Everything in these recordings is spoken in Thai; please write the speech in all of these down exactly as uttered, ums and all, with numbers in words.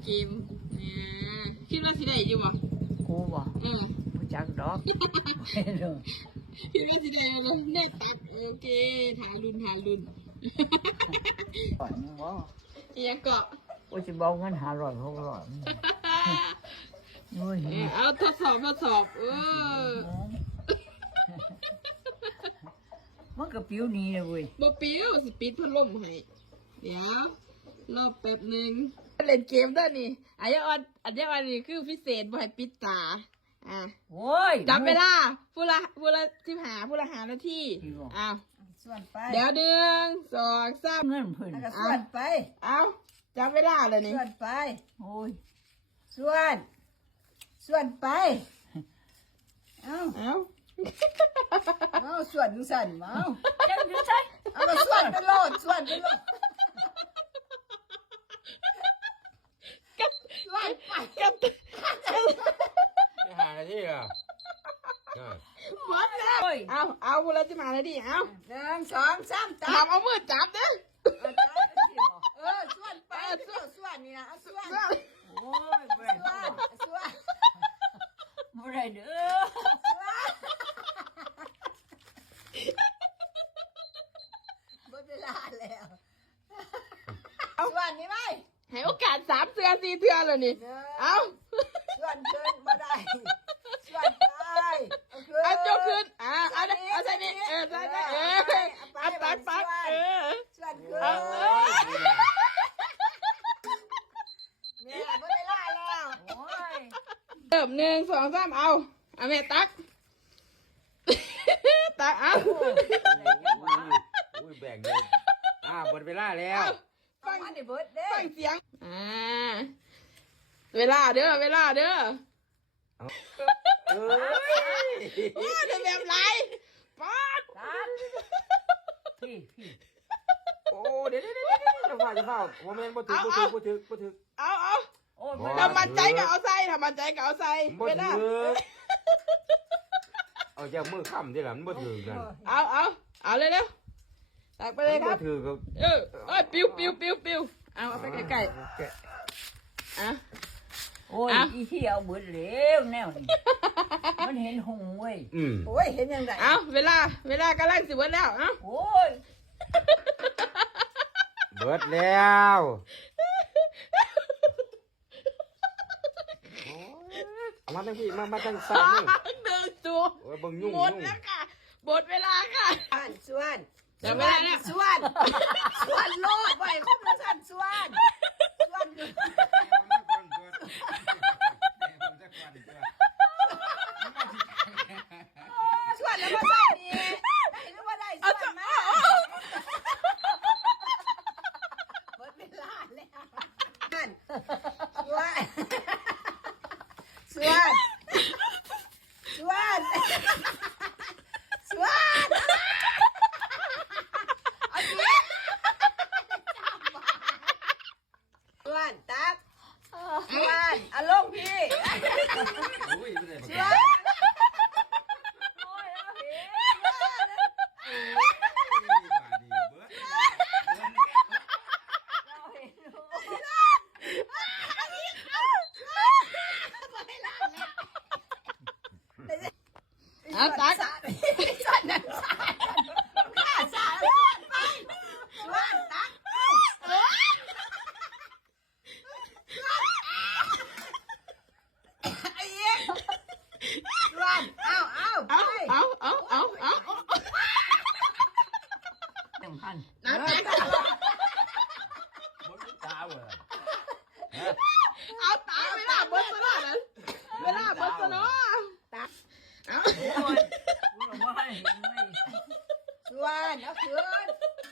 กมเนี่ยคิดว่าสิได้อยู่บ่กูบ่อืมบ่จักดอกไม่รู้คิดว่าสิได้บ่ได้ตัดโอเคทารุนทารุนก่อนบ่ยังเกาะกูสิบอกเงินห้าร้อยหกร้อยโอ้ยเอาทดสอบทดสอบเออมันก็ปิ้วนี้เลยเว้ยบ่ปิ้วสิปิดพัดลมให้เดี๋ยวรอบแป๊บนึงเล่นเกมด้วยนี่อันยอันอันยอันนี่คือพิเศษบ่ให้ปิดตาอ่ะโอ้ยจับเวลาผู้ละผู้ละสิบห้าผู้ละห้านาทีอ้าวส่วนไปเดี๋ยวหนึ่งสองสามเงินเพิ่นส่วนไปเอาจับเวลาเลยนี่ส่วนไปโอ้ยส่วนส่วนไปเอาเอาเอาส่วนสั่นเอาจังอยู่ใช่เอาก็ส่วนไปโลดส่วนไปโลดส่วนไปกับไม่หาอะไรที่อ่ะหมดแล้วเอาเอาผู้ละสิบห้านาทีเอาหนึ่งสองสามจับเอามือจับเด้อเออส่วนไปส่วนส่วนนี่นะเอาส่วนโอ้ยบ่ได้ส่วนบ่ได้เด้อหมดเวลาแล้วส่วนนี่ไหมให้โอกาสสามเทือสี่เทือเลยนี่เอาส่วนเกินมาได้ส่วนไปเอายกขึ้นอ่าเอาเอาใส่นี่เออใส่ได้เออเอาปัดปัดเออส่วนเกินเนี่ยหมดเวลาแล้วโอ้ยเริ่มหนึ่งสองสามเอาเอาแม่ตักตักเอาอุ้ยแบ่งเลยอ่าหมดเวลาแล้วฟังอันนี้เบิร์ดเด้ฟังเสียงอ่าเวลาเด้อเวลาเด้อเอ้ยโอ้เดี๋ยวแบบไรป๊อดพี่พี่โอ้เดี๋ยวเดี๋ยวเดี๋ยวจะฝ่าจะฝ่าโมเมนต์บ่ถึกบ่ถึกบ่ถึกบ่ถึกเอาเอาทำมันใจก็เอาใส่ทำมันใจก็เอาใส่เวลาเอาจากมือค่ำที่หลังบ่ถึกกันเอาเอาเอาเลยเร็วตักไปเลยครับบ่ถึกกับเออเอ้ยปิ้วปิ้วปิ้วปิ้วเอาเอาไปใกล้ๆอ่ะโอ้ยอีที่เอาเบิดแล้วแนวนี่มันเห็นหงเว้ยโอ้ยเห็นยังไงเอาเวลาเวลากำลังสิเบิดแล้วเอาโอ้ยเบิดแล้วเอามาตั้งพี่มามาตั้งสามหนึ่งตัวหมดแล้วค่ะหมดเวลาค่ะส่วนเดี๋ยวเวลาเนี่ยส่วนส่วนโลดไว้ครบแล้วสั่นส่วนส่วนส่วนแล้วมาใส่นี่ได้หรือว่าได้ส่วนมาหมดเวลาแล้วนั่นส่วนส่วนส่วนส่วนส่วนตักส่วนอารมณ์พี่ส่วนเอาตักส่วนนั้นส่วนข้าส่วนไปส่วนตักไอ้เอ็งส่วนเอาเอาเอาเอาเอาเอาเอาหนึ่งพันน้ำแข็งเอาตาเวลาเบิร์ตนะนั้นเวลาเบิร์ตนะตาเอาส่วนเอาคืน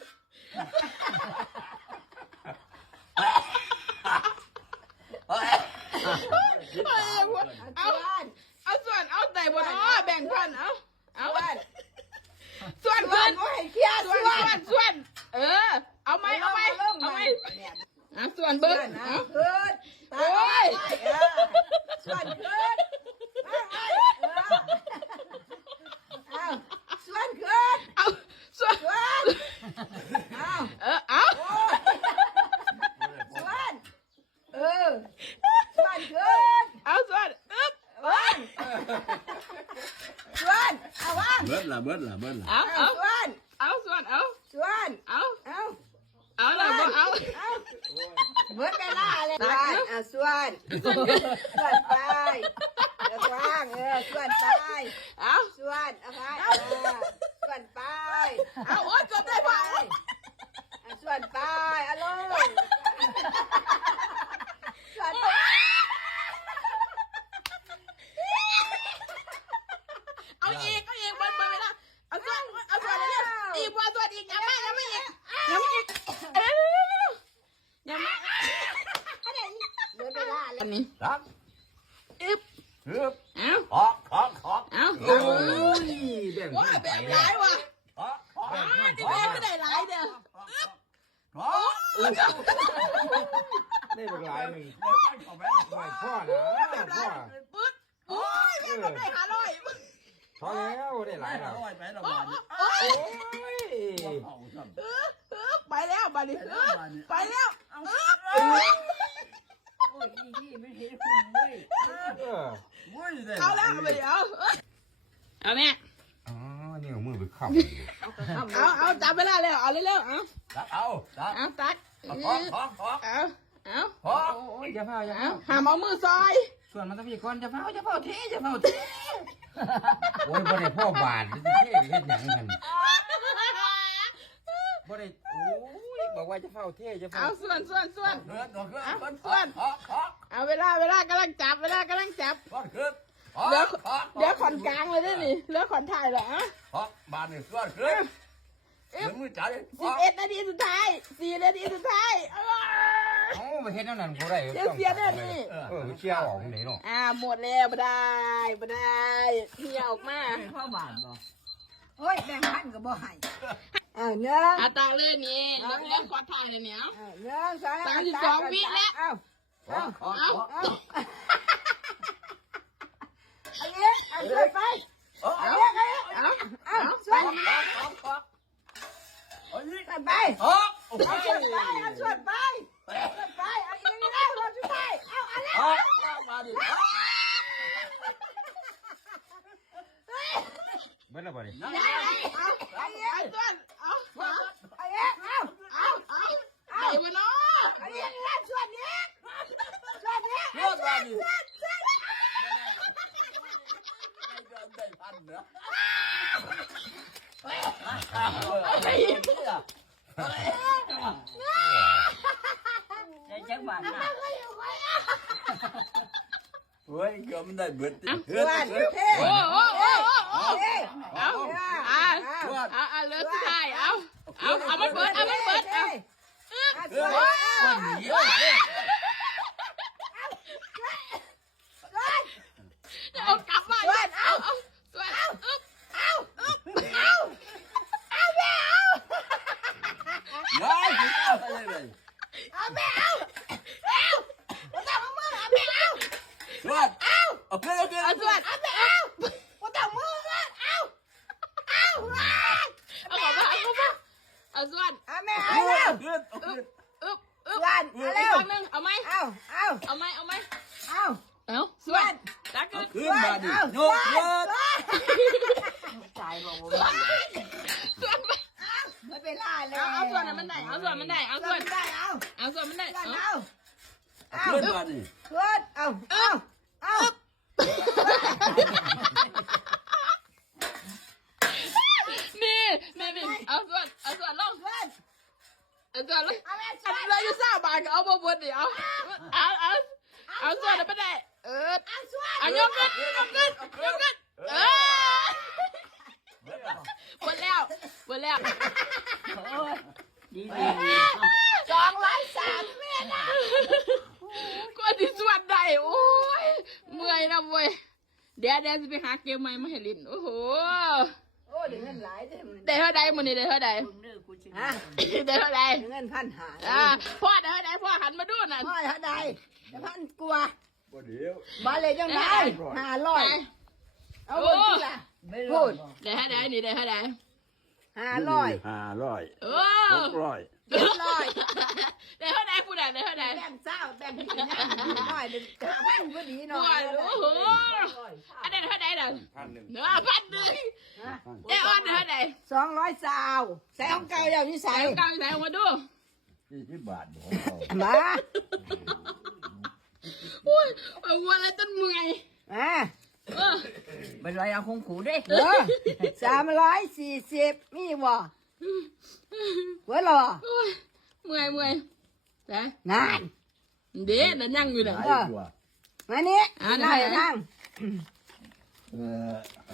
เอาเอาส่วนเอาแต่บนอ๋อแบ่งพันเอาเอาส่วนคืนส่วนส่วนส่วนเออเอาไหมเอาไหมเอาไหมอ่ะส่วนเบิ้งเอาคืนโอ้ยส่วนคืนเอาส่วนคืนเอาส่วนเอาเออเอาส่วนเออเบิดละเบิดละเบิดละเอาเอาเอาส่วนเอาส่วนเอาส่วนเอาเอาเอาละบ่เอาเอาเบิดเวลาเลยส่วนเอาส่วนส่วนไปเดี๋ยวว่างเออส่วนไปเอาส่วนเอาไปเออส่วนไปเอาโอ๊ยจบได้ป่ะเอาส่วนไปเอาลงส่วนไปเอาอีกเอาอีกเบิดเบิดเวลาเอาส่วนเอาส่วนเร็วๆอีกพอส่วนอีกยังไม่ยังไม่อีกยังไม่อีกเร็วๆๆยังไม่เบิดเวลาเลยอันนี้ครับอึ๊บฮึบเอาขอขอขอเอาโอ้ยแบ่งว้าแบบหลายว่ะขอขออ๋อที่แม่ก็ได้หลายเด้อขอได้เป็นหลายหนึ่งเดี๋ยวให้ขอแม่ไม่พ่อนะพ่อปึ๊ดโอ้ยแม่ก็ได้ห้าร้อยพอแล้วได้หลายแล้แล้ว วไปแล้วโอ้บ้านโอ้ยโอ้ยเอาสั่งเออเออไปแล้วบัดนี้เออไปแล้วเออโอ้ยอีที่ไม่เห็นคุณเว้ยเออวุ้ยเลยเอาแล้วไปเอาเอาแม่อ๋อนี่เอามือไปขับเอาเอาจับเวลาแล้วเอาเร็วๆเอาตักเอาตักเอาตักขอขอขอเอาเอาขอโอ้ยอย่าเฝ้าอย่าเอาเฝ้าหามเอามือซอยส่วนมันต้องมีคนจะเฝ้าจะเฝ้าเทจะเฝ้าเทโอ้ยบ่ได้พ่อบาทจะเทเฮ็ดหยังกันบ่ได้โอ้ยบอกว่าจะเฝ้าเทจะเฝ้าเอาส่วนส่วนส่วนเกินตัวเกินขอขอเอาเวลาเวลากำลังจับเวลากำลังจับขอเกินเหลือเหลือขอนกลางเลยด้วยนี่เหลือขอนถ่ายเหรอขอบานนี่ส่วนเกินเดี๋ยวมือจ่ายสิบเอ็ดนาทีสุดท้ายสี่นาทีสุดท้ายเอ้าไปเฮ็ดแนวนั้นบ่ได้เดี๋ยวเสียเด้อนี่เออเชี่ยวออกไหนเนาะอ่าหมดแล้วบ่ได้บ่ได้เหี่ยวออกมาเป็นพ่อบาทบ่โอ้ยแบ่งพันก็บ่ให้เอาเนื้ออาตาเลยนี่เรื่องเรื่องขอถ่ายเลยเนี่ยเอาเนื้อสองสามสิบสองวิแล้วเอาขอขอเอาขอเอาอันนี้เอาช่วยไปเอาเอาเอาเนี้ยเอาเอาเอาเอาช่วยขอขอเอาอีกช่วยไปขอโอ้เอาช่วยไปเอาช่วยไปช่วยไปเอาอีกนิดแล้วเราช่วยไปเอาอันนี้ขอมาดิเบิ่นแล้วบ่ดินั่งเอาเอาเอาไอ้ต้นเอาเอาเอาเอาเอาไหนวะเนาะเอาอีกแล้วช่วยนี้ช่วยนี้เลือดมาดิได้พันเนาะไอ้ใจจังบาทนะเฮ้ยเกือบมันได้เบิดเฮืช่อวยดเฮือดเท่โอ้โอ้โอ้โอ้เท่เอาเอาเอาเอาเลือดสุดท้ายเอาเอาเอามันเบิดเอามันเบิดเอาเอาเฮืช่อวยดหนีเฮ้ยเอากลับมาเอาเอาส่วนเอาเอาย้ายถึงเอาไปเลยเอาไม่เอาเอาเอาแต่มือเอาไม่เอาเลือดเอาโอเคโอเคเอาส่วนเอาไม่เอาเอาแต่มือเอาเอาเอาเอากลับมาเอากลับมาเอาส่วนเอาไม่เอาเลือแล้ดวเลือดโอเคอึ๊บอึ๊บอึ๊บส่วนอีกเร็วฝั่งหนึ่งเอาไหมเอาเอาเอาไหมเอาไหมเอาเอาส่วนตักขึ้นขึ้นมาดิโยกเลือดตายบ่บ่ส่วนไม่เป็นไรเลยเอาเอาส่วนมันได้เอาส่วนมันได้เอาส่วนได้เอาเอาส่วนมันได้ส่วนเอาเอาเอาขึ้นมาดิส่วนเอาเอาเอานี่นี่นี่เอาส่วนเอาส่วนลงส่วนเอาส่วนลงเอาแม่อัส่วนนเราอยู่สามบาทก็เอามาบนดิเอาเอาเอาเอาส่วนมันไม่ได้เออเอาส่วนเอายกขึ้นยกขึ้นยกขึ้นเออหมดแล้วหมดแล้วโอ้ยดีดีสองร้อยสามเมตรนะกว่าที่ส่วนได้โอ้ยเมื่อยนะเว้ยเดี๋ยวเดี๋ยวจะไปหาเกมใหม่มาให้ลินโอ้โหโอ้เดี๋ยวเงินหลายเด้อมึงได้เท่าใดมื้อนี้ได้เท่าใดมึงเด้อกูสิฮะได้เท่าใดเดี๋ยวเงินพันหาอ่าพ่อได้เท่าใดพ่อหันมาดูน่ะพ่อเท่าใดเดี๋ยวพันกลัวบ่เดี๋ยวบ้านเลยยังได้ห้าร้อยเอาโอ้หมดที่ละไม่พูรู้ดได้เท่าใดนี่ได้เท่าใดหห้าร้อยห้าร้อยโอ้หกร้อยเจ็ดร้อยได้เท่าไหร่ผู้ใดได้เท่าไหร่แบ่งเจ้าแบ่งพี่น้ำน้อยเป็นห้าพันก็ดีหน่อยโอ้โหอันนั้นเท่าไหร่ล่ะพันหนึ่งเนื้อพันหนึ่งเจ้าอ้อนเท่าไหร่สองร้อยสาวใส่ของเก่าอย่างนี้ใส่ใส่กลางใส่ออกมาดูยี่สิบบาทบ่มาโอ้ยเอาวันละต้นเมื่อยอ่าเออเป็นไรเอาคงขู่เด้เออสามร้อยสี่สิบมีบ่เว้ยหรอโอ้ยเมื่อยเมื่อยแต่นานเด็ดนั่นยังอยู่หน่ะลายตัวมานี่อ่านั่งได้นั่งเออ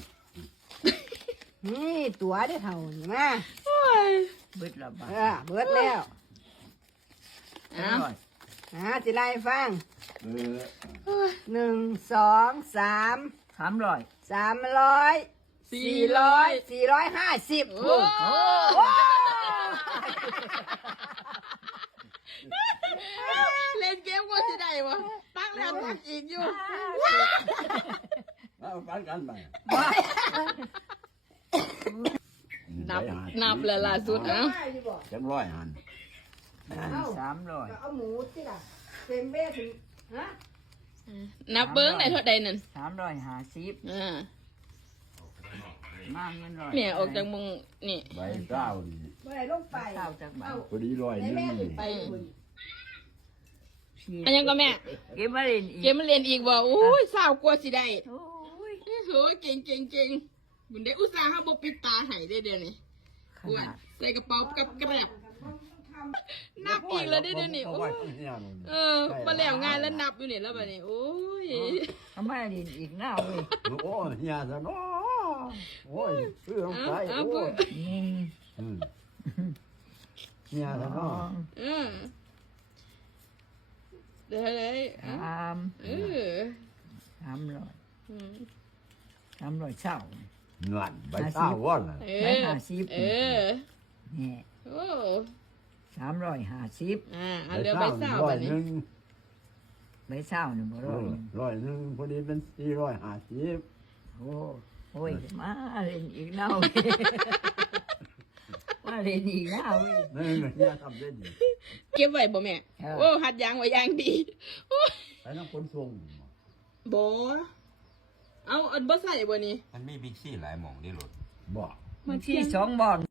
นี่ตัวได้เท่านี่มาโอ้ยเบิดละบาทเออเบิดแล้วเอ้าร้อยอ่าสิไล่ฟังเออโอ้ยหนึ่งสองสามสามร้อยสามร้อยสี่ร้อยสี่ร้อยห้าสิบโอ้โอ้เล่นเกมก็สิได้วะตั้งแล้วตั้งอีกอยู่เอาปันกันไปนับนับแล้วล่าสุดเอ้าจังร้อยหันสามร้อยเอาหมูสิล่ะเต็มเบ้ถึงฮะนับเบิ้งได้เท่าใดนั่นสามร้อยห้าสิบอ่ามาเงินร้อยเนี่ยออกจากมึงนี่ใบเก้านี่เมื่อไหรลงไปเก้าจากบาทพอดีร้อยหในนึงแม่ถึนี่งไปคุณอันยังก็แม่เก็บมาเล่นอีกเกมมันเรียนอีกว่าโอ้ยสาวกลัวสิได้โอ้ยโอ้โหเก่งเก่งเก่งบุญได้อุตส่าห์ห้าบปิดตาใหายได้เดี๋ยวนี้ขอ้วนนาดใส่กระเป๋ากับกระแบนับอีกแล้วได้เดี๋ยวนี้โอ้ยเออมาแล้วงานแล้วนับอยู่เนี่ยแล้วแบบนี้โอ้ยเอามาเล่นอีกหน้าเว้ยโอ้ยเฮียซะเนาะโอ้ยเพื่อของใครเอาโอ้เพื่ยอหนึ่งอืมเฮียสซะอเนาะงอืมเดี๋ยวเลยเอาสามเออสามร้อยอืมสามร้อยเช่าเงินใบเก้าวันน่ะเอไม่อห้าสิบเออนี่โอ้สามร้อยห้าสิบอ่าเอาเรือไปสาวร้อแบยบหนี้นึ่งใบเช่าหนึ่งบ่เอร้อยอหนึ่งร้อยหนึ่งพอดีเป็นสี่ร้อยห้าสิบโอ้โอ้ยมาเล่นอีกหน้าเว้ยมาเล่นอีกหน้าเว้ยนี่เฮียทำได้ดีเก็บไว้บ่แม่เออโอ้หัดยางไว้ยางดีโอ้ยไปน้ำคนส่งบ่เอาอันบ่ใส่บ่นี่มันมีบิ๊กซี่หลายหม่องได้รถบอกมันที่สองบอล